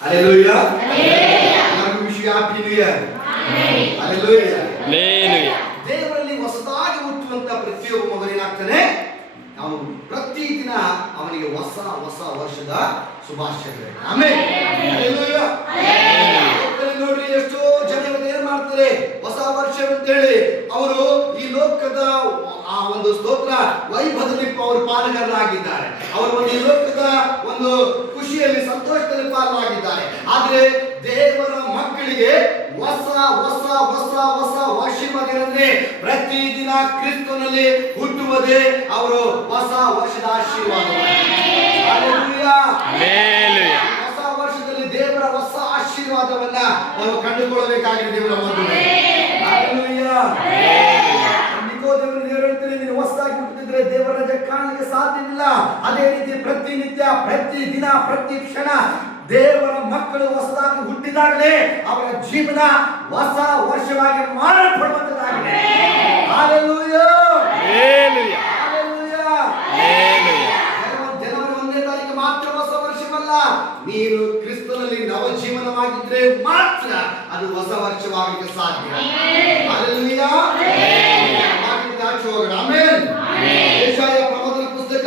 Hallelujah. Hallelujah. Wish you happy new year. Hallelujah. Hallelujah. ದೇವರಲ್ಲಿ ಹೊಸದಾಗಿ ಹುಟ್ಟುವಂತ ಪ್ರತಿಯೊಬ್ಬ ಮಗನೇನಾಗ್ತಾನೆ, ನಾವು ಪ್ರತಿದಿನ ಅವನಿಗೆ ಹೊಸ ಹೊಸ ವರ್ಷದ ಶುಭಾಶಯಗಳು. ಆಮೆನ್. ಹಲ್ಲೆಲೂಯಾ. ನೋಡ್ರಿ, ಎಷ್ಟೋ ಜನ ಏನ್ ಮಾಡ್ತಾರೆ, ಹೊಸ ವರ್ಷ ಅಂತೇಳಿ ಅವರು ಈ ಲೋಕದ ಆ ಒಂದು ಸ್ತೋತ್ರ ವೈಭವದಲ್ಲಿ ಅವರು ಪಾಲುಗಾರರಾಗಿದ್ದಾರೆ. ಅವರು ಒಂದು ಈ ಲೋಕದ ಒಂದು ಖುಷಿಯಲ್ಲಿ ಸಂತೋಷದಲ್ಲಿ ಪಾಲ್ವಾಗಿದ್ದಾರೆ. ಆದ್ರೆ ದೇವರ ಮಕ್ಕಳಿಗೆ ಹೊಸ ಹೊಸ ಹೊಸ ಹೊಸ ಆಶೀರ್ವಾದ ಏನಂದ್ರೆ ಪ್ರತಿದಿನ ಕ್ರಿಸ್ತನಲ್ಲಿ ಹುಟ್ಟುವುದೇ ಅವರು ಹೊಸ ವರ್ಷದ ಆಶೀರ್ವಾದ. ಹಲ್ಲೆಲೂಯಾ. Hallelujah. ಹೊಸ ವರ್ಷದಲ್ಲಿ ದೇವರ ಹೊಸ ಆಶೀರ್ವಾದವನ್ನ ನಾವು ಕಂಡುಕೊಳ್ಳಬೇಕಾಗಿದೆ ದೇವರ ಮಕ್ಕಳೇ. ಹಲ್ಲೆಲೂಯಾ. ನಿಕೋದೇವನು ದೇವರು ಹೇಳ್ತಾರೆ, ನೀನು ಹೊಸದಾಗಿ ಹುಟ್ಟಿದ್ರೆ ದೇವರ ರಾಜ್ಯ ಕಾಣಲಿಕ್ಕೆ ಸಾಧ್ಯವಿಲ್ಲ. ಅದೇ ರೀತಿ ಪ್ರತಿನಿತ್ಯ, ಪ್ರತಿ ದಿನ, ಪ್ರತಿ ಕ್ಷಣ ದೇವರ ಮಕ್ಕಳು ಹೊಸದಾಗಿ ಹುಟ್ಟಿದಾಗಲೇ ಅವರ ಜೀವನ ಹೊಸ ವರ್ಷವಾಗಿ ಮಾರ್ಪಡುವಂತದ್ದಾಗಿದೆ. ಹಲ್ಲೆಲೂಯಾ. Hallelujah. ಹಲ್ಲೆಲೂಯಾ. Hallelujah. ಜನವರಿ 1ನೇ ತಾರೀಕು ಮಾತ್ರ ಹೊಸ ವರ್ಷವಲ್ಲ, ನೀನು ಕ್ರಿಸ್ತನಲ್ಲಿ ನವಜೀವನವಾಗಿದ್ರೆ ಮಾತ್ರ ಅದು ಹೊಸ ವರ್ಷವಾಗಲಿಕ್ಕೆ ಸಾಧ್ಯ. ಹಲ್ಲೆಲೂಯಾ. ಆಮೆನ್. ಯೆಶಾಯ ಪ್ರವಾದನ ಪುಸ್ತಕ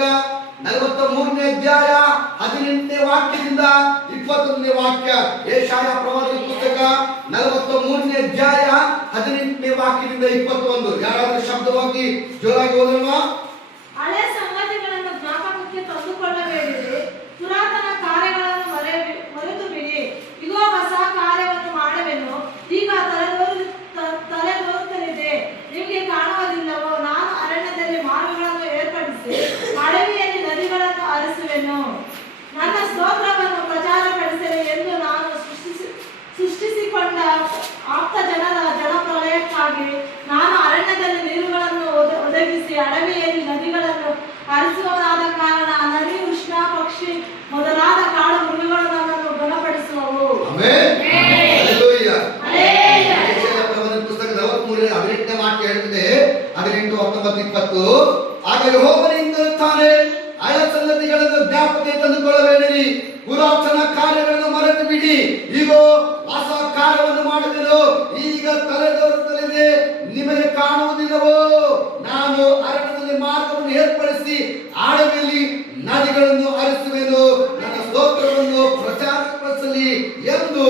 43ನೇ ಅಧ್ಯಾಯ 18ನೇ ವಾಕ್ಯದಿಂದ 21ನೇ ವಾಕ್ಯ. ಯೆಶಾಯ ಪ್ರವಾದನ ಪುಸ್ತಕ 43ನೇ ಅಧ್ಯಾಯ 18ನೇ ವಾಕ್ಯದಿಂದ 21. ಯಾರಾದರೂ ಶಬ್ದವಾಗಿ ಜೋರಾಗಿ ಓದೋಣ. ಹಳೆ ಸಂಗತಿಗಳನ್ನು ಜ್ಞಾಪಕಕ್ಕೆ ತಂದುಕೊಳ್ಳಬೇಡಿರಿ, ಪುರಾತನ ಕಾರ್ಯಗಳನ್ನು ಮರೆತು ಬಿಡಿ. ಇಗೋ, ಹೊಸ ಕಾರ್ಯವನ್ನು ಮಾಡುವೆನು, ಈಗ ತಲೆದೋರುತ್ತಲಿದೆ, ನಿಮಗೆ ಕಾಣುವುದಿಲ್ಲವೋ? ನಾನು ಅರಣ್ಯದಲ್ಲಿ ಮಾರ್ಗಗಳನ್ನು ಏರ್ಪಡಿಸಿ ಅಡವಿಯಲ್ಲಿ ನದಿಗಳನ್ನು ಹರಿಸುವೆನು. ನನ್ನ ಸ್ತೋತ್ರವನ್ನು ಪ್ರಚಾರಪಡಿಸಲಿ ಎಂದು ನಾನು ಸೃಷ್ಟಿಸಿಕೊಂಡ ಆಪ್ತ ಜನರ ಜಲಪ್ರಳಯಕ್ಕಾಗಿ ನಾನು ಅರಣ್ಯದಲ್ಲಿ ನೀರುಗಳನ್ನು ಒದಗಿಸಿ ಅಡವಿಯಲ್ಲಿ ನದಿಗಳನ್ನು ಹರಿಸುವನಾದ ಕಾರಣ ನರಿ, ಉಷ್ಣ, ಪಕ್ಷಿ ಮೊದಲಾದ ಕಾಡು ಮೃಗಗಳು ನನ್ನನ್ನು ಬಲಪಡಿಸುವವು. ಆಮೆನ್. ಹಲ್ಲೆಲೂಯಾ. ಯೆಶಾಯ ಪ್ರವಾದನ ಪುಸ್ತಕ 43ನೇ 18ನೇ ವಾಕ್ಯ ಹೇಳ್ತದೆ, 18, 19, 20. ಆಗ ಯೆಹೋವನಿಂದಲೇ ಹಳೆಯ ಸಂಗತಿಗಳನ್ನು ಜ್ಞಾಪಕಕ್ಕೆ ತಂದುಕೊಳ್ಳಬೇಡಿರಿ, ಪುರಾತನ ಕಾರ್ಯಗಳನ್ನು ಮರೆತು ಬಿಡಿ. ಈಗೋ ಹೊಸ ಕಾರ್ಯವನ್ನು ಮಾಡುವೆನು, ಈಗ ತಲೆದೋರುತ್ತಲಿದೆ, ನಿಮಗೆ ಕಾಣುವುದಿಲ್ಲವೋ? ನಾನು ಅರಣ್ಯದಲ್ಲಿ ಮಾರ್ಗವನ್ನು ಏರ್ಪಡಿಸಿ ಅಡವಿಯಲ್ಲಿ ನದಿಗಳನ್ನು ಹರಿಸುವೆನು. ನನ್ನ ಸ್ತೋತ್ರವನ್ನು ಪ್ರಚಾರಪಡಿಸಲಿ ಎಂದು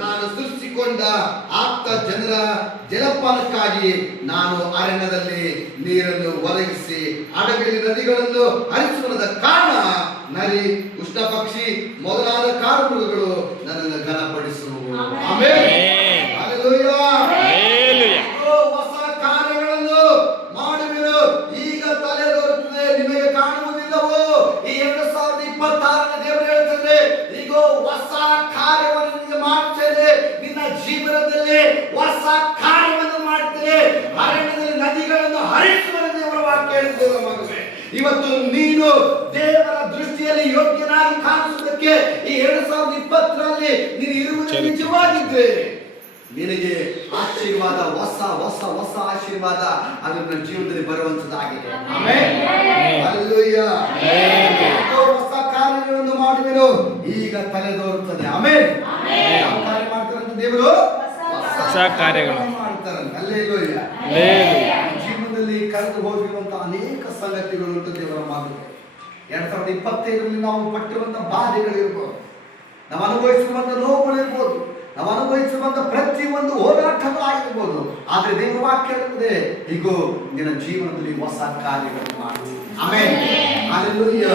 ನಾನು ಸೃಷ್ಟಿಸಿಕೊಂಡ ಆಪ್ತ ಜನರ ಜಲಪಾನಕ್ಕಾಗಿ ನಾನು ಅರಣ್ಯದಲ್ಲಿ ನೀರನ್ನು ಒದಗಿಸಿ ಅಡವಿಯಲ್ಲಿ ನದಿಗಳನ್ನು ಹರಿಸುವುದರ ಕಾರಣ ನರಿ, ಉಷ್ಣ ಪಕ್ಷಿ ಮೊದಲಾದ ಕಾಡು ಮೃಗಗಳು ನನ್ನನ್ನು ಘನಪಡಿಸುವು. ಆಮೆನ್. ಹಲ್ಲೆಲೂಯಾ. Hallelujah. ಹೊಸ ಕಾರ್ಯಗಳನ್ನು ಮಾಡುವೆನು, ಈಗ ತಲೆದೋರುತ್ತದೆ, ನಿಮಗೆ ಕಾಣುವುದಿಲ್ಲವೋ? ಈ 2026ನೇ ದೇವರು ಹೇಳ್ತಾರೆ, ಈಗ ಹೊಸ ಕಾರ್ಯವನ್ನು ನಿಮಗೆ ಮಾಡ್ತೇನೆ, ನಿನ್ನ ಜೀವನದಲ್ಲಿ ಹೊಸ ಕಾರ್ಯವನ್ನು ಮಾಡ್ತೇನೆ, ಅರಣ್ಯದಲ್ಲಿ ನದಿಗಳನ್ನು ಹರಿಸುವ ದೇವರ ವಾಕ್ಯ ಹೇಳಿದ್ದೇವೆ ಮಗುವೆ. ಇವತ್ತು ನೀನು ದೇವರ ದೃಷ್ಟಿಯಲ್ಲಿ ಯೋಗ್ಯನಾಗಿ ಕಾಣಿಸುವುದಕ್ಕೆ ಈ 2020ರಲ್ಲಿ ನೀನು ಇರುವುದು ನಿಜವಾಗಿದ್ರೆ ನಿನಗೆ ಆಶೀರ್ವಾದ, ಹೊಸ ಹೊಸ ಹೊಸ ಆಶೀರ್ವಾದ ಅದು ನನ್ನ ಜೀವನದಲ್ಲಿ ಬರುವಂತದ್ದಾಗಿದೆ. ಆಮೆನ್. ಹಲ್ಲೆಲೂಯಾ. ಹೊಸ ಕಾರ್ಯಗಳನ್ನು ಮಾಡುವೆನು, ಈಗ ತಲೆದೋರುತ್ತದೆ. ಆಮೆನ್. ಯಾವ ಕಾರ್ಯ ಮಾಡ್ತಾರಂತ ದೇವರು? ಹೊಸ ಕಾರ್ಯಗಳನ್ನು ಮಾಡ್ತಾರಂತ. ಹಲ್ಲೆಲೂಯಾ. Hallelujah. ಜೀವನದಲ್ಲಿ ಕಳೆದು ಹೋಗಿರುವಂತ ಅನೇಕ ಸಂಗತಿಗಳು ಅಂತ ದೇವರ ಮಾತು. 2025ರಲ್ಲಿ ನಾವು ಪಟ್ಟಿರುವಂತ ಬಾಧೆಗಳಿರ್ಬೋದು, ನಾವು ಅನುಭವಿಸಿರುವಂತ ನೋವುಗಳಿರ್ಬೋದು, ನಾವು ಅನುಭವಿಸುವಂತ ಪ್ರತಿಯೊಂದು ಹೋರಾಟಗಳಾಗಿರ್ಬೋದು. ಆದ್ರೆ ದೇವರ ವಾಕ್ಯ ಹೇಳುತ್ತದೆ, ಈಗ ನಿನ್ನ ಜೀವನದಲ್ಲಿ ಹೊಸ ಕಾರ್ಯಗಳನ್ನು ಮಾಡು. ಆಮೆನ್. ಹಲ್ಲೆಲೂಯಾ.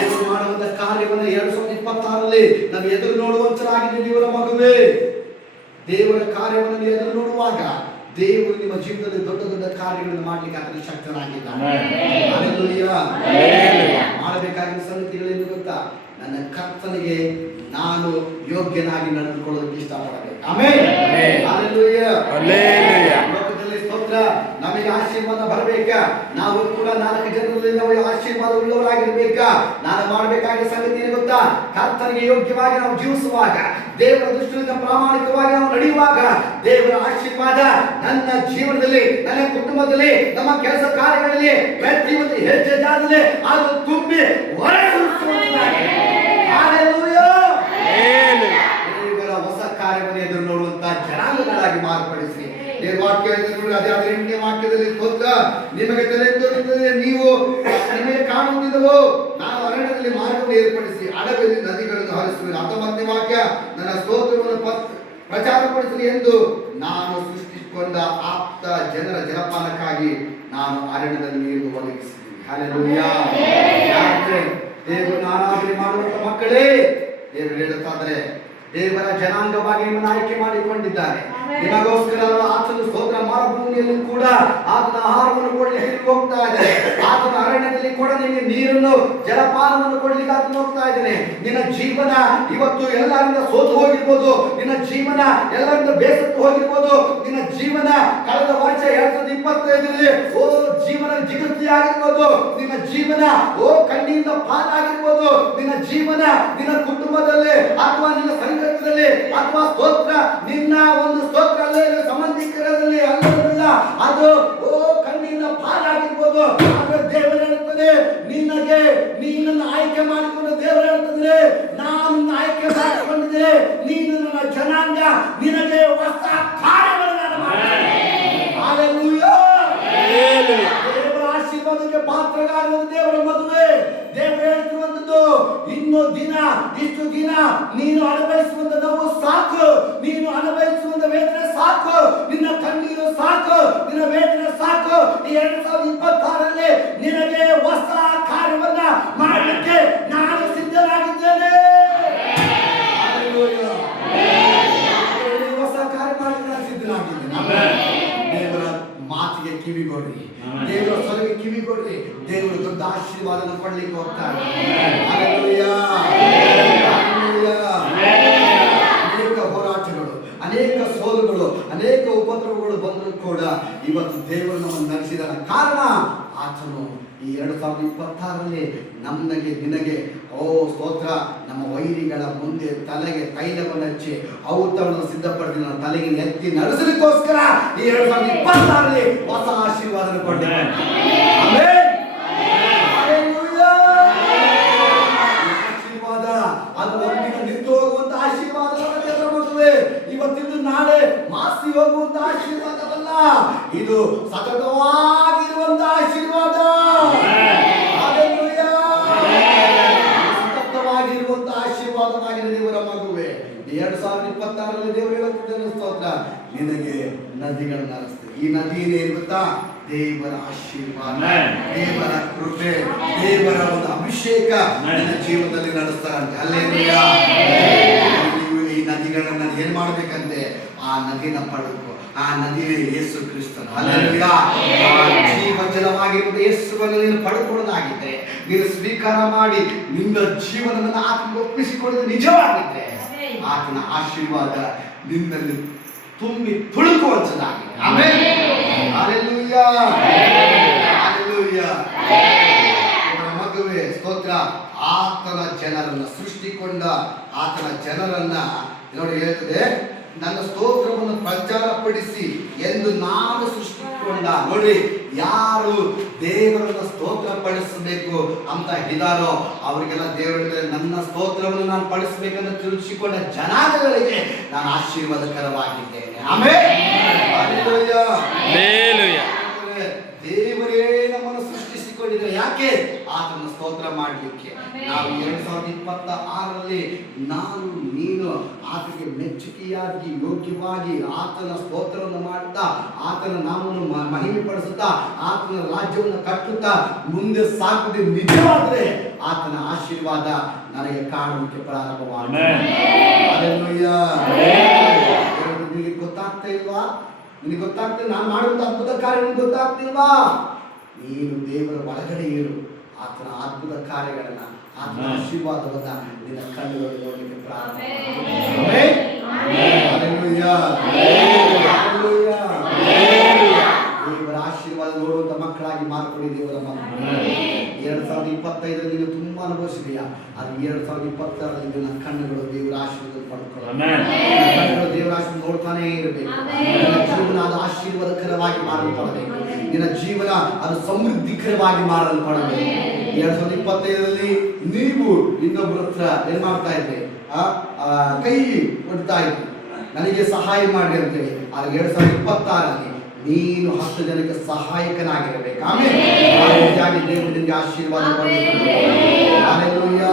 ದೇವರು ಮಾಡುವಂತ ಕಾರ್ಯವನ್ನು 2026ರಲ್ಲಿ ನಾವು ಎದುರು ನೋಡುವಂತರಾಗಿದೆ ದೇವರ ಮಗುವೇ. ದೇವರ ಕಾರ್ಯವನ್ನು ನೀವು ಎದುರು ನೋಡುವಾಗ ದೇವರು ನಿಮ್ಮ ಜೀವನದಲ್ಲಿ ದೊಡ್ಡ ದೊಡ್ಡ ಕಾರ್ಯಗಳನ್ನು ಮಾಡಲಿಕ್ಕೆ ಆತನ ಶಕ್ತನಾಗಿದ್ದಾನೆ. ಹಲ್ಲೆಲೂಯಾ. ಮಾಡಬೇಕಾಗಿರುವ ಸಂಗತಿಗಳೇನು ಗೊತ್ತಾ? ನನ್ನ ಕರ್ತನಿಗೆ ನಾನು ಯೋಗ್ಯನಾಗಿ ನಡೆದುಕೊಳ್ಳೋದಕ್ಕೆ ಇಷ್ಟಪಡಬೇಕು. ಆಮೆನ್. ಹಲ್ಲೆಲೂಯಾ. Hallelujah. ಲೋಕದಲ್ಲಿ ಸ್ತೋತ್ರ, ನಮಗೆ ಆಶೀರ್ವಾದ ಬರಬೇಕಾ? ನಾವು ಕೂಡ 4 ಜನರಲ್ಲಿ ನಾವು ಆಶೀರ್ವಾದ ಉಳ್ಳವರಾಗಿರ್ಬೇಕಾ? ನಾನು ಮಾಡಬೇಕಾಗಿರೋ ಸಂಗತಿ ಏನು ಗೊತ್ತಾ? ಕರ್ತನಿಗೆ ಯೋಗ್ಯವಾಗಿ ನಾವು ಜೀವಿಸುವಾಗ, ದೇವರ ದೃಷ್ಟಿಯಿಂದ ಪ್ರಾಮಾಣಿಕವಾಗಿ ನಾವು ನಡೆಯುವಾಗ ದೇವರ ಆಶೀರ್ವಾದ ನನ್ನ ಜೀವನದಲ್ಲಿ, ನನ್ನ ಕುಟುಂಬದಲ್ಲಿ, ನಮ್ಮ ಕೆಲಸ ಕಾರ್ಯಗಳಲ್ಲಿ, ಪ್ರತಿಯೊಂದು ಹೆಜ್ಜೆ ಜಾಗದಲ್ಲಿ ಅದು ತುಂಬಿ ಹೊರಸೂಸುವಂತಾಗಿದೆ. ಹಲ್ಲೆಲೂಯಾ. ಪ್ರಚಾರಪಡಿಸಿ. ದೇವರ ವಾಕ್ಯ ನೋಡಿ, ಅದೇ 18ನೇ ವಾಕ್ಯದಲ್ಲಿ ಸ್ತೋತ್ರ, ನಿಮಗೆ ತಿಳಿದಿದ್ದರೆ ನೀವು ನಿಮಗೆ ಕಾಣುವುದಿಲ್ಲವೋ, ನಾನು ಅರಣ್ಯದಲ್ಲಿ ಮಾರ್ಗವನ್ನು ಏರ್ಪಡಿಸಿ ಅಡವಿಯಲ್ಲಿ ನದಿಗಳನ್ನು ಹರಿಸುವೆನು. 19ನೇ ವಾಕ್ಯ, ನನ್ನ ಸ್ತೋತ್ರವನ್ನು ಪ್ರಚಾರಪಡಿಸಲಿ ಎಂದು ನಾನು ಸೃಷ್ಟಿಸಿಕೊಂಡ ಆಪ್ತ ಜನರ ಜಲಪಾನಕ್ಕಾಗಿ ನಾನು ಅರಣ್ಯದಲ್ಲಿ ನೀರು ಒದಗಿಸಿದ್ದೀನಿ. ಹಲ್ಲೆಲೂಯಾ. ದೇವರು ಆರಾಧನೆ ಮಾಡುವಂತ ಮಕ್ಕಳೇ, ದೇವರು ಹೇಳುತ್ತಾದರೆ ದೇವರ ಜನಾಂಗವಾಗಿ ನಿಮ್ಮನ್ನು ಆಯ್ಕೆ ಮಾಡಿಕೊಂಡಿದ್ದಾನೆ. ನಿಮಗೋಸ್ಕರ ಆತನ ಸ್ತೋತ್ರ ಮರುಭೂಮಿಯಲ್ಲಿ ಕೂಡ ಆತನ ಆಹಾರವನ್ನು ಕೊಡಲಿಕ್ಕೆ ಹೋಗ್ತಾ ಇದ್ದಾನೆ. ಆತನ ಅರಣ್ಯದಲ್ಲಿ ಕೂಡ ನಿಮಗೆ ನೀರನ್ನು ಜಲಪಾನವನ್ನು ಕೊಡಲಿಕ್ಕೆ ಆತನ ಹೋಗ್ತಾ ಇದ್ದಾನೆ. ನಿನ್ನ ಜೀವನ ಇವತ್ತು ಎಲ್ಲರಿಂದ ಸೋತು ಹೋಗಿರ್ಬೋದು, ನಿನ್ನ ಜೀವನ ಎಲ್ಲರಿಂದ ಬೇಸತ್ತು ಹೋಗಿರ್ಬೋದು, ನಿನ್ನ ಜೀವನ ಕಳೆದ ವರ್ಷ 2025ರಲ್ಲಿ ಜೀವನ ಜಿಗುಪ್ತಿ ಆಗಿರ್ಬೋದು, ನಿನ್ನ ಜೀವನ ಕಣ್ಣಿಯಿಂದ ಪಾಲಾಗಿರ್ಬೋದು, ನಿನ್ನ ಜೀವನ ನಿನ್ನ ಕುಟುಂಬದಲ್ಲಿ ಅಥವಾ ನಿನ್ನ ಸಂಘದಲ್ಲಿ ಅಥವಾ ಸ್ತೋತ್ರ ನಿನ್ನ ಒಂದು ಸ್ತೋತ್ರ ಸಂಬಂಧಿಕರಲ್ಲಿ ಅಲ್ಲಲ್ಲ, ಅದು ಕಣ್ಣಿಂದ ಪಾಲಾಗಿರ್ಬೋದು. ಆದ್ರೆ ದೇವರು ಹೇಳುತ್ತದೆ, ನೀನನ್ನು ಆಯ್ಕೆ ಮಾಡಿಕೊಂಡು ದೇವರು ಹೇಳುತ್ತದೆ, ನಾನು ಆಯ್ಕೆ ಮಾಡಿಕೊಂಡಿದ್ದೆ, ನೀನು ನನ್ನ ಜನಾಂಗ, ನಿನಗೆ ಹೊಸ ಕಾರ್ಯಗಳನ್ನು ಮಾಡ್ತೇನೆ. ಹಲ್ಲೆಲೂಯಾ. ದೇವರ ಆಶೀರ್ವಾದಕ್ಕೆ ಪಾತ್ರರಾಗುವುದು ದೇವರ ಮದುವೆ. ದೇವರು ಹೇಳ್ತಿರುವಂತದ್ದು, ಇಷ್ಟು ದಿನ ನೀನು ಅನುಭವಿಸುವಂತ ನೋವು ಸಾಕು, ನೀನು ಅನುಭವಿಸುವಂತ ವೇದನೆ ಸಾಕು, ನಿನ್ನ ಕಣ್ಣೀರು ಸಾಕು, ನಿನ್ನ ವೇದನೆ ಸಾಕು. 2026ರಲ್ಲಿ ನಿನಗೆ ಹೊಸ ಕಾರ್ಯವನ್ನ ಮಾಡಲಿಕ್ಕೆ ನಾನು ಸಿದ್ಧನಾಗಿದ್ದೇನೆ. ಹೊಸ ಕಾರ್ಯ ಮಾಡಲಿಕ್ಕೆ ನಾನು ಸಿದ್ಧನಾಗಿದ್ದೇನೆ. ದೇವರ ಮಾತಿಗೆ ಕಿವಿಗೊಡ್ರಿ, ದೇವರ ಸ್ವರಕ್ಕೆ ಕಿವಿಗೊಡ್ರಿ. ದೇವರು ದೊಡ್ಡ ಆಶೀರ್ವಾದನ ಕೊಡ್ಲಿಕ್ಕೆ ಹೋಗ್ತಾರೆ. ಹಲ್ಲೆಲೂಯಾ. ಅನೇಕ ಹೋರಾಟಗಳು, ಅನೇಕ ಸೋಲುಗಳು, ಅನೇಕ ಉಪದ್ರವಗಳು ಬಂದರೂ ಕೂಡ ಇವತ್ತು ದೇವರು ನಮ್ಮನ್ನು ನಡೆಸಿದ ಕಾರಣ ಆತನು ಈ 2026ರಲ್ಲಿ ನಮಗೆ ನಿನಗೆ ಸ್ತೋತ್ರ, ನಮ್ಮ ವೈರಿಗಳ ಮುಂದೆ ತಲೆಗೆ ತೈಲವನ್ನು ಹಚ್ಚಿ ಔತಣವನ್ನು ಸಿದ್ಧಪಡಿಸಿ ನನ್ನ ತಲೆಗೆ ಎತ್ತಿ ನಡೆಸಲಿಕ್ಕೋಸ್ಕರ ಈ 2026ರಲ್ಲಿ ಹೊಸ ಆಶೀರ್ವಾದ ಕೊಟ್ಟಿದ್ದಾನೆ. ಆಶೀರ್ವಾದ ಅದು ಒಂದಿನ ನಿಂತು ಹೋಗುವಂತ ಆಶೀರ್ವಾದವಲ್ಲ ದೇವರ ಮದುವೆ. ಇವತ್ತಿದ್ದು ನಾಳೆ ಮಾಸಿ ಹೋಗುವಂತ ಆಶೀರ್ವಾದವಲ್ಲ, ಇದು ಸತತವಾಗಿರುವಂತ ಆಶೀರ್ವಾದ. ಸತತವಾಗಿರುವಂತ ಆಶೀರ್ವಾದವಾಗಿದೆ ದೇವರ ಮಗುವೆ. 2026ರಲ್ಲಿ ದೇವರು ಹೇಳುತ್ತಿದ್ದಾನೆ, ಸ್ತೋತ್ರ, ನಿನಗೆ ನದಿಗಳನ್ನು ಹರಿಸ್ತೇನೆ. ಈ ನದಿ ಏನೇನು ಗೊತ್ತಾ? ದೇವರ ಆಶೀರ್ವಾದ, ದೇವರ ಕೃಪೆ, ದೇವರ ಒಂದು ಅಭಿಷೇಕ ನಿನ್ನ ಜೀವನದಲ್ಲಿ ನಡೆಸ್ತಾರಂತೆ. ಹಲ್ಲೆಲೂಯಾ. ನೀವು ಈ ನದಿಗಳನ್ನ ಏನ್ ಮಾಡ್ಬೇಕಂತೆ? ಆ ನದಿನ ಪಡೆದು, ಆ ನದಿಯೇ ಯೇಸು ಕ್ರಿಸ್ತನು. ಹಲ್ಲೆಲೂಯಾ. ಜೀವ ಜಲವಾಗಿರುವುದು ಯೇಸುವನ್ನು ನೀನು ಪಡೆದುಕೊಳ್ಳೋದಾಗಿದ್ದರೆ, ನೀನು ಸ್ವೀಕಾರ ಮಾಡಿ ನಿನ್ನ ಜೀವನವನ್ನು ಆತನಿಗೆ ಒಪ್ಪಿಸಿಕೊಳ್ಳೋದು ನಿಜವಾಗಿದ್ದರೆ, ಆತನ ಆಶೀರ್ವಾದ ನಿನ್ನಲ್ಲಿ ತುಂಬಿ ತುಳುಕುವಂತದಾಗಿದೆ. ಆಮೆನ್. ಹಲ್ಲೆಲೂಯಾ. ಹಲ್ಲೆಲೂಯಾ. ಮಗುವೆ, ಸ್ತೋತ್ರ. ಆತನ ಜನರನ್ನ ಸೃಷ್ಟಿಕೊಂಡ ಆತನ ಜನರನ್ನ ನೋಡಿ ಹೇಳ್ತದೆ, ನನ್ನ ಸ್ತೋತ್ರವನ್ನು ಪ್ರಚಾರಪಡಿಸಿ ಎಂದು ನಾನು ಸೃಷ್ಟಿಕೊಂಡ. ನೋಡಿ, ಯಾರು ದೇವರನ್ನ ಸ್ತೋತ್ರ ಪಡಿಸಬೇಕು ಅಂತ ಇದ್ದಾರೋ ಅವರಿಗೆಲ್ಲ ದೇವರ ನನ್ನ ಸ್ತೋತ್ರವನ್ನು ನಾನು ಪಡಿಸಬೇಕಂತ ತಿಳಿಸಿಕೊಂಡ ಜನಾಂಗಗಳಿಗೆ ನಾನು ಆಶೀರ್ವಾದಕರವಾಗಿದ್ದೇನೆ. ಆಮೆನ್. ಹಲ್ಲೆಲೂಯಾ. ಹಲ್ಲೆಲೂಯಾ. ದೇವರೇ ನಮ್ಮನ್ನು ಸೃಷ್ಟಿಸಿಕೊಂಡಿದ್ದಾರೆ. ಯಾಕೆ? ಆತನ ಸ್ತೋತ್ರ ಮಾಡಲಿಕ್ಕೆ. ನಾವು 2026ರಲ್ಲಿ ನಾನು ನೀನು ಆತನಿಗೆ ಮೆಚ್ಚುಗೆಯಾಗಿ ಯೋಗ್ಯವಾಗಿ ಆತನ ಸ್ತೋತ್ರವನ್ನು ಮಾಡುತ್ತಾ, ಆತನ ನಾಮವನ್ನು ಮಹಿಮೆ ಪಡಿಸುತ್ತಾ, ಆತನ ರಾಜ್ಯವನ್ನು ಕಟ್ಟುತ್ತಾ ಮುಂದೆ ಸಾಕುವುದು ನಿಜವಾದರೆ ಆತನ ಆಶೀರ್ವಾದ ನನಗೆ ಕಾಣಲಿಕ್ಕೆ ಪ್ರಾರಂಭವಾಗಿದೆ. ಹಲ್ಲೆಲೂಯಾ. ನಿನಗೆ ಗೊತ್ತಾಗ್ತಾ ಇಲ್ವಾ? ನಿನಗೆ ಗೊತ್ತಾಗ್ತದೆ ನಾನು ಮಾಡುವಂತ ಅದ್ಭುತ ಕಾರ್ಯ ಗೊತ್ತಾಗ್ತಿಲ್ವಾ? ನೀನು ದೇವರ ಒಳಗಡೆ ಇರು. ಆತನ ಅದ್ಭುತ ಕಾರ್ಯಗಳನ್ನ, ಆತನ ಆಶೀರ್ವಾದವನ್ನ ನಿನ್ನ ಕಣ್ಣುಗಳು ನೋಡಲಿಕ್ಕೆ ಪ್ರಾರಂಭ. ದೇವರ ಆಶೀರ್ವಾದ ನೋಡುವಂತ ಮಕ್ಕಳಾಗಿ ಮಾರ್ಕೊಳ್ಳಿ ದೇವರ ಮಕ್ಕಳು. 2025ರಲ್ಲಿ ನೀನು ತುಂಬಾ ಅನುಭವಿಸಿದೆಯಾ? ಅದು 2026ರಲ್ಲಿ ನಿನ್ನ ಕಣ್ಣುಗಳು ದೇವರ ಆಶೀರ್ವಾದ ಪಡ್ಕೊಳ್ಳಿ. ದೇವರ ಆಶೀರ್ವಾದ ನೋಡ್ತಾನೆ ಇರಬೇಕು. ನಿನ್ನ ಜೀವನ ಅದು ಆಶೀರ್ವಾದಕರವಾಗಿ ಮಾಡಲ್ಪಡಬೇಕು. ನಿನ್ನ ಜೀವನ ಅದು ಸಮೃದ್ಧಿಕರವಾಗಿ ಮಾಡಲ್ಪಡಬೇಕು. 2025ರಲ್ಲಿ ನೀವು ಇನ್ನೊಬ್ಬರ ಹತ್ರ ಏನ್ ಮಾಡ್ತಾ ಇದ್ರಿ? ಕೈ ಕೊಡ್ತಾ ಇದ್ರಿ, ನನಗೆ ಸಹಾಯ ಮಾಡಿ ಅಂತೇಳಿ. ಆದ್ರೆ 2026ರಲ್ಲಿ ನೀನು 10 ಜನಕ್ಕೆ ಸಹಾಯಕನಾಗಿರಬೇಕು. ಆಮೇಲೆ ದೇವರು ನಿನಗೆ ಆಶೀರ್ವಾದ ಮಾಡಬೇಕು. ಹಲ್ಲೆಲೂಯಾ.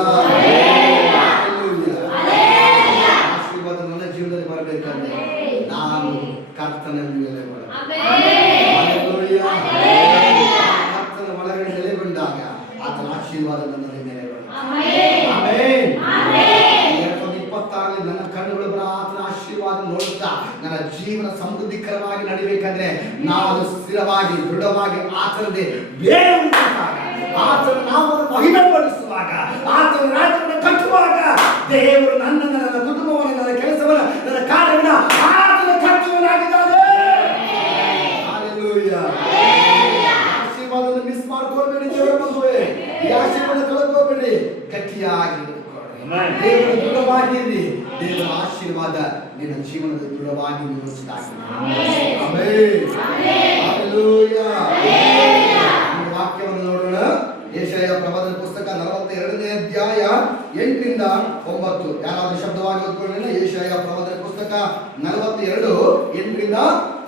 ಆಶೀರ್ವಾದ ನನ್ನ ಜೀವನದಲ್ಲಿ ಬರಬೇಕಂದ್ರೆ ನಾನು ಕರ್ತನಲ್ಲಿ ನೆಲೆಗೊಳ್ಳಬೇಕು. ಹಲ್ಲೆಲೂಯಾ. ಕರ್ತನ ಒಳಗಡೆ ನೆಲೆಗೊಂಡಾಗ ಆತನ ಆಶೀರ್ವಾದ ನನ್ನಲ್ಲಿ ನೆಲೆಗೊಳ್ಳುತ್ತದೆ. ಆಮೆನ್. 2026ರಲ್ಲಿ ನನ್ನ ಕಣ್ಣುಗಳು ಬರ ಆತನ ಆಶೀರ್ವಾದ ನೋಡುತ್ತಾ ನನ್ನ ಜೀವನ ಸಮೃದ್ಧಿಕರವಾಗಿ ನಡಿಬೇಕಂದ್ರೆ ನಾವು ಸ್ಥಿರವಾಗಿ ದೃಢವಾಗಿ ಆತನದೇ ಬೇರೆ ಉಂಟಾಗ, ಆತನ ನಾಮವನ್ನು ಮಹಿಮೆಪಡಿಸುವಾಗ, ಆತನ ರಾಜ್ಯವನ್ನು ಕಟ್ಟುವಾಗ ದೇವರು ನನ್ನನ್ನು, ನನ್ನ ಕುಟುಂಬವನ್ನು, ನನ್ನ ಕೆಲಸವನ್ನು, ನನ್ನ ಕಾರ್ಯವನ್ನು ಆತನ ಕಟ್ಟುವನಾಗಿದ್ದಾನೆ. ಹಲ್ಲೆಲೂಯಾ. ಆಶೀರ್ವಾದವನ್ನು ಮಿಸ್ ಮಾಡ್ಕೊಳ್ಬೇಡಿ ದೇವರ ಮಗುವೇ. ಈ ಆಶೀರ್ವಾದ ಕಳ್ಕೊಳ್ಬೇಡಿ. ಗಟ್ಟಿಯಾಗಿ ದೇವರು ದೃಢವಾಗಿರಿ. ದೇವರ ಆಶೀರ್ವಾದ ನಿನ್ನ ಜೀವನದ ದೃಢವಾಗಿ ನಿಲ್ಲಿಸಿದಾಗ. ಆಮೆನ್. ಹಲ್ಲೆಲೂಯಾ. ಈ ವಾಕ್ಯವನ್ನು ನೋಡೋಣ. ಯೆಶಾಯ ಪ್ರವಾದನ ಪುಸ್ತಕ 42ನೇ ಅಧ್ಯಾಯ 8ರಿಂದ 9. ಯಾರಾದ್ರೂ ಶಬ್ದವಾಗಿ ಓದ್ಕೊಳ್ಳೋಣ. ಯೆಶಾಯ ಪ್ರವಾದನ ಪುಸ್ತಕ 42 8ರಿಂದ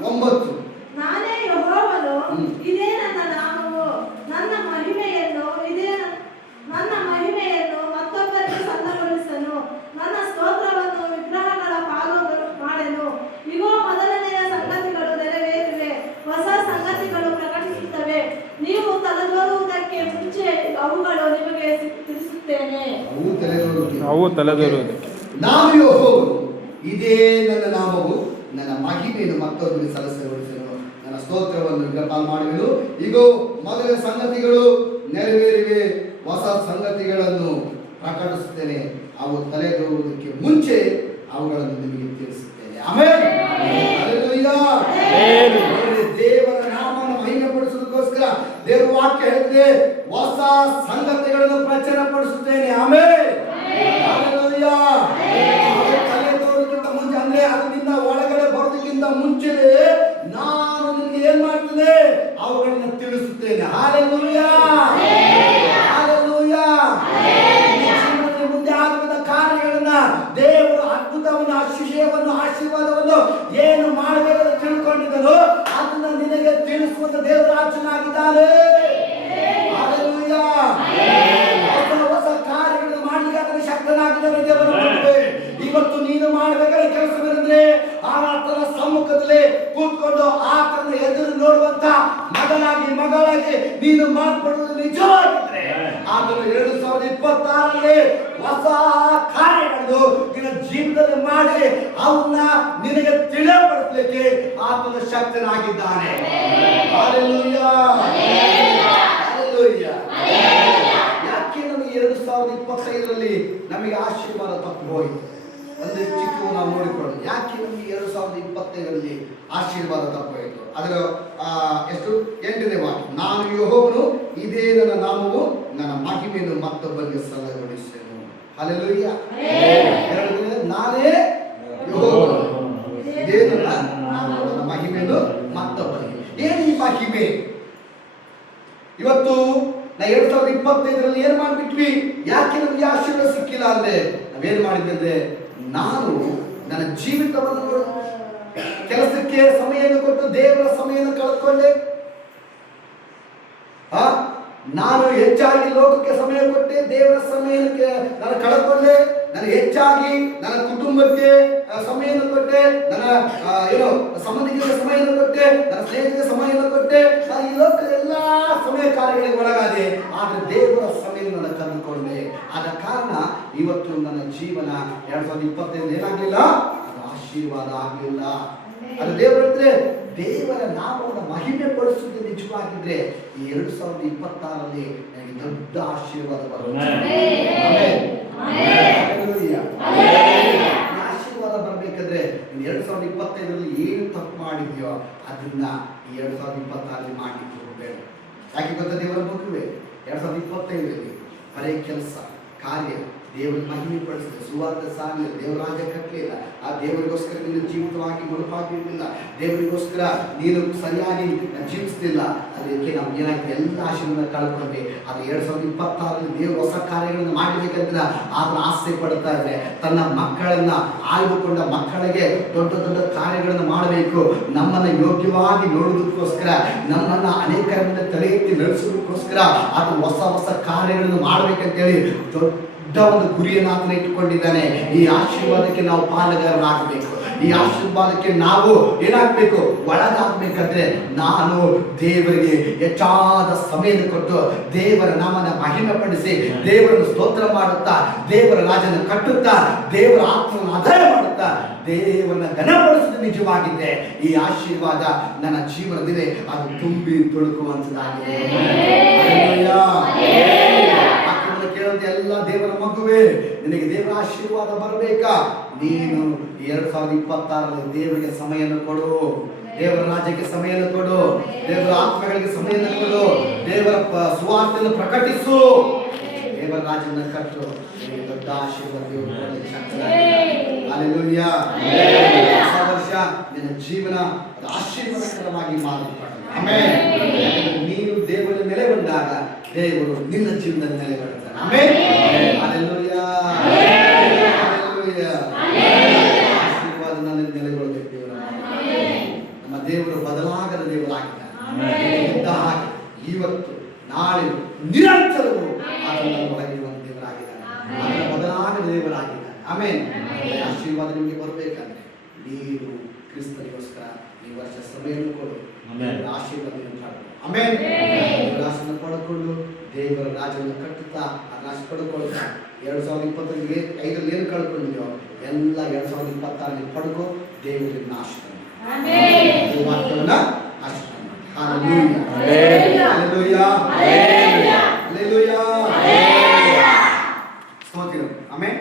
9. ನಾನೇ ಯೆಹೋವನು, ಇದೇ ನನ್ನ ನಾಮವು, ನನ್ನ ಮಹಿಮೆಯನ್ನು ಮತ್ತೊಬ್ಬರಿಗೆ ಸನ್ನಗೊಳಿಸನು, ನನ್ನ ಸ್ತೋತ್ರವನ್ನು ವಿಗ್ರಹಗಳ ಪಾಲು ಮಾಡೆನು. ಇಗೋ, ಮೊದಲನೆಯ ಸಂಗತಿಗಳು ನೆರವೇರಿವೆ, ಹೊಸ ಸಂಗತಿಗಳು ಪ್ರಕಟಿಸುತ್ತವೆ. ನೀವು ತಲೆದೋರುವುದಕ್ಕೆ ಮುಂಚೆ ಅವುಗಳು ನಿಮಗೆ ತಿಳಿಸುತ್ತೇನೆ. ಅವು ತಲೆದೋರುವುದಕ್ಕೆ ನಾನು ಯೆಹೋವನು, ಇದೇ ನನ್ನ ನಾಮವು, ನನ್ನ ಮಹಿಮೆಯನ್ನು ಮತ್ತೊಬ್ಬರಿಗೆ ಸಲ್ಲಿಸಗೊಳಿಸಲು, ನನ್ನ ಸ್ತೋತ್ರವನ್ನು ವಿಗ್ರಹಪಾಲು ಮಾಡುವೆನು. ಇಗೋ, ಮೊದಲ ಸಂಗತಿಗಳು ನೆರವೇರಿವೆ, ಹೊಸ ಸಂಗತಿಗಳನ್ನು ಪ್ರಕಟಿಸುತ್ತೇನೆ. ಅವು ತಲೆದೋರುವುದಕ್ಕೆ ಮುಂಚೆ ಅವುಗಳನ್ನು ನಿಮಗೆ ತಿಳಿಸುತ್ತೇನೆ. ಆಮೆನ್. ಹಲ್ಲೆಲೂಯಾ. ದೇವರ ನಾಮವನ್ನು ಮಹಿಮೆಪಡಿಸುವುದಕ್ಕೋಸ್ಕರ ದೇವರ ವಾಕ್ಯ ಹೇಳಿದೆ, ಹೊಸ ಸಂಗತಿಗಳನ್ನು ಪ್ರಚಾರಪಡಿಸುತ್ತೇನೆ. ಆಮೆನ್. ಹಲ್ಲೆಲೂಯಾ. ತಲೆದೋರುವುದಕ್ಕಿಂತ ಮುಂಚೆ ಅಂದ್ರೆ ಅದರಿಂದ ಒಳಗಡೆ ಬರೋದಕ್ಕಿಂತ ಮುಂಚೆನೇ ನಾನು ನಿಮಗೆ ಏನ್ ಮಾಡ್ತೇನೆ, ಅವುಗಳನ್ನು ತಿಳಿಸುತ್ತೇನೆ. ಹಲ್ಲೆಲೂಯಾ. ಹಲ್ಲೆಲೂಯಾ. ಜೀವನದಲ್ಲಿ ಮುಂದೆ ಆಗುವ ಕಾರ್ಯಗಳನ್ನ ದೇವರು ಅದ್ಭುತವನ್ನು, ಅತಿಶಯವನ್ನು, ಆಶೀರ್ವಾದವನ್ನು ಏನು ಮಾಡಬೇಕಂತ ತಿಳ್ಕೊಂಡಿದ್ದನು ಅದನ್ನ ನಿನಗೆ ತಿಳಿಸುವಂತ ದೇವರ ರಾಜನಾಗಿದ್ದಾನೆ. ಹಲ್ಲೆಲೂಯಾ. ಹೊಸ ಕಾರ್ಯಗಳನ್ನು ಮಾಡಲಿಕ್ಕೆ ಅದನ್ನು ಶಕ್ತನಾಗಿದ್ದಾನೆ ದೇವರ ಮಗುವೇ. ಇವತ್ತು ನೀನು ಮಾಡಬೇಕಾದ ಕೆಲಸವೇನೆಂದ್ರೆ ಆತನ ಸಮ್ಮುಖದಲ್ಲಿ ಕೂತ್ಕೊಂಡು ಆತನ ಎದುರು ನೋಡುವಂತ ಮಗನಾಗಿ ಮಗಳಾಗಿ ನೀನು ಮಾರ್ಪಡುವುದು ನಿಜವಾಗಿದ್ರೆ ಆತನು 2026ರಲ್ಲಿ ಹೊಸ ಕಾರ್ಯಗಳನ್ನು ನಿನ್ನ ಜೀವನದಲ್ಲಿ ಮಾಡಿ ಅವನ್ನ ನಿನಗೆ ತಿಳಿಯಪಡಿಸಲಿಕ್ಕೆ ಆತನ ಶಕ್ತನಾಗಿದ್ದಾನೆ. ಹಲ್ಲೆಲೂಯಾ. ಹಲ್ಲೆಲೂಯಾ. ಯಾಕೆ ನಮಗೆ 2025ರಲ್ಲಿ ನಮಗೆ ಆಶೀರ್ವಾದ ತಪ್ಪು ಹೋಯಿತು ಅಂದ್ರೆ ಚಿಕ್ಕ ನಾವು ನೋಡಿಕೊಳ್ಳೋದು. ಯಾಕೆ ನಮಗೆ 2025ರಲ್ಲಿ ಆಶೀರ್ವಾದ ತಪ್ಪು ಹೋಯಿತು? ಅದರ ಎಷ್ಟು 8ನೇ ವಾಕ್ಯ, ನಾನು ಯೆಹೋವನು, ಇದೇ ನನ್ನ ನಾಮವು, ನನ್ನ ಮಹಿಮೆಯನ್ನು ಮತ್ತೊಬ್ಬರಿಗೆ ಸಲ್ಲಗೊಳಿಸೆನು. ಹಲ್ಲೆಲೂಯಾ. ನಾನೇ ಯೆಹೋವನು, ಇದೇ ನನ್ನ ನಾಮವು, ನನ್ನ ಮಹಿಮೆಯನ್ನು ಮತ್ತೊಬ್ಬರಿಗೆ. ಏನು ಈ ಮಹಿಮೆ? ಇವತ್ತು ನಾ 2025ರಲ್ಲಿ ಏನ್ ಮಾಡ್ಬಿಟ್ವಿ? ಯಾಕೆ ನಮ್ಗೆ ಆಶೀರ್ವಾದ ಸಿಕ್ಕಿಲ್ಲ ಅಂದ್ರೆ ನಾವೇನ್ ಮಾಡಿದ್ದೆ, ನಾನು ನನ್ನ ಜೀವಿತವನ್ನು ಕೆಲಸಕ್ಕೆ ಸಮಯವನ್ನು ಕೊಟ್ಟು ದೇವರ ಸಮಯವನ್ನು ಕಳೆದುಕೊಂಡೆ. ನಾನು ಹೆಚ್ಚಾಗಿ ಲೋಕಕ್ಕೆ ಸಮಯ ಕೊಟ್ಟೆ, ದೇವರ ಸಮಯಕ್ಕೆ ನಾನು ಕಳೆದುಕೊಂಡೆ. ನಾನು ಹೆಚ್ಚಾಗಿ ನನ್ನ ಕುಟುಂಬಕ್ಕೆ ಸಮಯವನ್ನು ಕೊಟ್ಟೆ, ನನ್ನ ಸಂಬಂಧಿಕರಿಗೆ ಸಮಯವನ್ನು ಕೊಟ್ಟೆ, ನನ್ನ ಸ್ನೇಹಿತರಿಗೆ ಸಮಯವನ್ನು ಕೊಟ್ಟೆ. ನಾನು ಈ ಲೋಕದ ಎಲ್ಲಾ ಸಮಯ ಕಾರ್ಯಗಳಿಗೆ ಒಳಗಾದೆ, ಆದ್ರೆ ದೇವರ ಸಮಯವನ್ನು ನಾನು ಕಳೆದುಕೊಂಡೆ. ಆದ ಕಾರಣ ಇವತ್ತು ನನ್ನ ಜೀವನ 2025 ಏನಾಗಲಿಲ್ಲ, ಅದು ಆಶೀರ್ವಾದ ಆಗಲಿಲ್ಲ. ಅದು ದೇವರ ದೇವರ ನಾಮವನ್ನು ಮಹಿಮೆ ಪಡಿಸುವುದು ನಿಜವಾಗಿದ್ರೆ ಈ 2026ರಲ್ಲಿ ನನಗೆ ದೊಡ್ಡ ಆಶೀರ್ವಾದ ಬರುತ್ತೆ. ಆಶೀರ್ವಾದ ಬರಬೇಕಾದ್ರೆ 2025ರಲ್ಲಿ ಏನು ತಪ್ಪು ಮಾಡಿದ್ಯೋ ಅದನ್ನ ಈ 2026ರಲ್ಲಿ ಮಾಡಲಿಕ್ಕೆ ಹೋಗಬೇಡ. ಯಾಕೆ ಗೊತ್ತಾ ದೇವರ ಮಗುವೆ, 2025ರಲ್ಲಿ ಬರೀ ಕೆಲಸ ಕಾರ್ಯ ದೇವರಿಗೆ ಮಹಿಮೆ ಪಡಿಸಿದೆ, ಸುವಾರ್ತೆ ಸಾಗಲಿ, ದೇವರ ರಾಜ್ಯ ಕಟ್ಟಲಿಲ್ಲ, ಆ ದೇವರಿಗೋಸ್ಕರ ನೀನು ಜೀವಿತವಾಗಿ ಮುಳುಪಾಗಿರಲಿಲ್ಲ, ದೇವರಿಗೋಸ್ಕರ ನೀನು ಸರಿಯಾಗಿ ಜೀವಿಸ್ತಿಲ್ಲ. ಅದಕ್ಕೆ ನಾವು ಏನಾಯ್ತು, ಎಲ್ಲ ಆಶೀರ್ವಾದ ಕಳ್ಕೊಂಡ್ವಿ. ಅದು 2026 ದೇವರು ಹೊಸ ಕಾರ್ಯಗಳನ್ನು ಮಾಡಬೇಕಂತ ಆತನ ಆಸೆ ಪಡ್ತಾ ಇದ್ರೆ, ತನ್ನ ಮಕ್ಕಳನ್ನ ಆಯ್ದುಕೊಂಡ ಮಕ್ಕಳಿಗೆ ದೊಡ್ಡ ದೊಡ್ಡ ಕಾರ್ಯಗಳನ್ನು ಮಾಡಬೇಕು, ನಮ್ಮನ್ನ ಯೋಗ್ಯವಾಗಿ ನೋಡೋದಕ್ಕೋಸ್ಕರ, ನಮ್ಮನ್ನ ಅನೇಕರಿಂದ ತಲೆ ಎತ್ತಿ ನಡೆಸೋದಕ್ಕೋಸ್ಕರ ಆತ ಹೊಸ ಹೊಸ ಕಾರ್ಯಗಳನ್ನು ಮಾಡಬೇಕಂತೇಳಿ ದೊಡ್ಡ ಒಂದು ಗುರಿಯನ್ನು ಆತನ ಇಟ್ಟುಕೊಂಡಿದ್ದಾನೆ. ಈ ಆಶೀರ್ವಾದಕ್ಕೆ ನಾವು ಪಾಲುಗಾರರಾಗಬೇಕು. ಈ ಆಶೀರ್ವಾದಕ್ಕೆ ನಾವು ಏನಾಗಬೇಕು, ಒಳಗಾಗಬೇಕಂದ್ರೆ ನಾನು ದೇವರಿಗೆ ಹೆಚ್ಚಾದ ಸಮಯವನ್ನು ಕೊಟ್ಟು ದೇವರ ನಾಮನ ಮಹಿಮೆ ಪಡಿಸಿ, ದೇವರನ್ನು ಸ್ತೋತ್ರ ಮಾಡುತ್ತಾ, ದೇವರ ರಾಜನ ಕಟ್ಟುತ್ತಾ, ದೇವರ ಆತ್ಮವನ್ನು ಆಧಾರ ಮಾಡುತ್ತಾ ದೇವರನ್ನ ಘನಪಡಿಸುವುದು ನಿಜವಾಗಿದೆ. ಈ ಆಶೀರ್ವಾದ ನನ್ನ ಜೀವನದಿದೆ, ಅದು ತುಂಬಿ ತುಳುಕುವಂತದಾಗಿದೆ. ಕೇಳುವಂತ ಎಲ್ಲ ದೇವರ ಮಗುವೆ, ನಿನಗೆ ದೇವರ ಆಶೀರ್ವಾದ ಬರಬೇಕಾ? ನೀನು 2026 ದೇವರಿಗೆ ಸಮಯವನ್ನು ಕೊಡು, ದೇವರ ರಾಜ್ಯಕ್ಕೆ ಸಮಯವನ್ನು ಕೊಡು, ದೇವರ ಆತ್ಮಗಳಿಗೆ ಸಮಯವನ್ನು ಕೊಡು, ದೇವರ ಸುವಾರ್ತೆಯನ್ನು ಪ್ರಕಟಿಸು, ದೇವರ ರಾಜ್ಯವನ್ನು ಕಟ್ಟು. ನಿನಗೆ ದೊಡ್ಡ ಆಶೀರ್ವಾದ ದೇವರು ಕೊಡಲಿಕ್ಕೆ ಶಕ್ತನಾಗಿದ್ದಾನೆ. ಹಲ್ಲೆಲೂಯಾ. ಹೊಸ ವರ್ಷ ನಿನ್ನ ಜೀವನ ಆಶೀರ್ವಾದಕರವಾಗಿ ಮಾರ್ಪಡಲಿ. ಆಮೆನ್. ನೀನು ದೇವರ ನೆಲೆ ಬಂದಾಗ ದೇವರು ನಿನ್ನ ಜೀವನದಲ್ಲಿ ನೆಲೆ ಬರುತ್ತಾನೆ. ಆಮೆನ್. ಹಲ್ಲೆಲೂಯಾ. ಹಲ್ಲೆಲೂಯಾ. ಆಶೀರ್ವಾದ ನನ್ನ ನೆಲೆಗೊಳ್ಳಬೇಕು. ನಮ್ಮ ದೇವರು ಬದಲಾಗದ ದೇವರಾಗಿದ್ದಾನೆ. ಇವತ್ತು ನಾಳೆ ನಿರಂತರವೂ ಆತನ ಒಳಗಿರುವಂತ ದೇವರಾಗಿದ್ದಾನೆ. ಆತನ ಬದಲಾಗದ ದೇವರಾಗಿದ್ದಾನೆ. ಆಮೆನ್. ಆಶೀರ್ವಾದ ನಿಮಗೆ ಬರಬೇಕಂದ್ರೆ ನೀನು ಕ್ರಿಸ್ತನಿಗೋಸ್ಕರ ಈ ವರ್ಷ ಸಮಯವನ್ನು ಕೊಡು, ಆಶೀರ್ವಾದ ಪಡೆದು. ಆಮೆನ್. ಆಶೀರ್ವಾದ ಪಡ್ಕೊಂಡು ದೇವರ ರಾಜ್ಯವನ್ನು ಕಟ್ಟುತ್ತಾ ಆಶೆ ಪಡ್ಕೊಳ್ತಾ 2025 ಏನು ಕಳ್ಕೊಂಡಿದ್ಯೋ ಎಲ್ಲ 2026 ಪಡ್ಕೊ. ದೇವರಿಂದ ಆಶೀರ್ವಾದ, ವಾಕ್ಯವನ್ನ ಆಶೀರ್ವಾದ. ಹಲ್ಲೆಲೂಯಾ. ಹಲ್ಲೆಲೂಯಾ.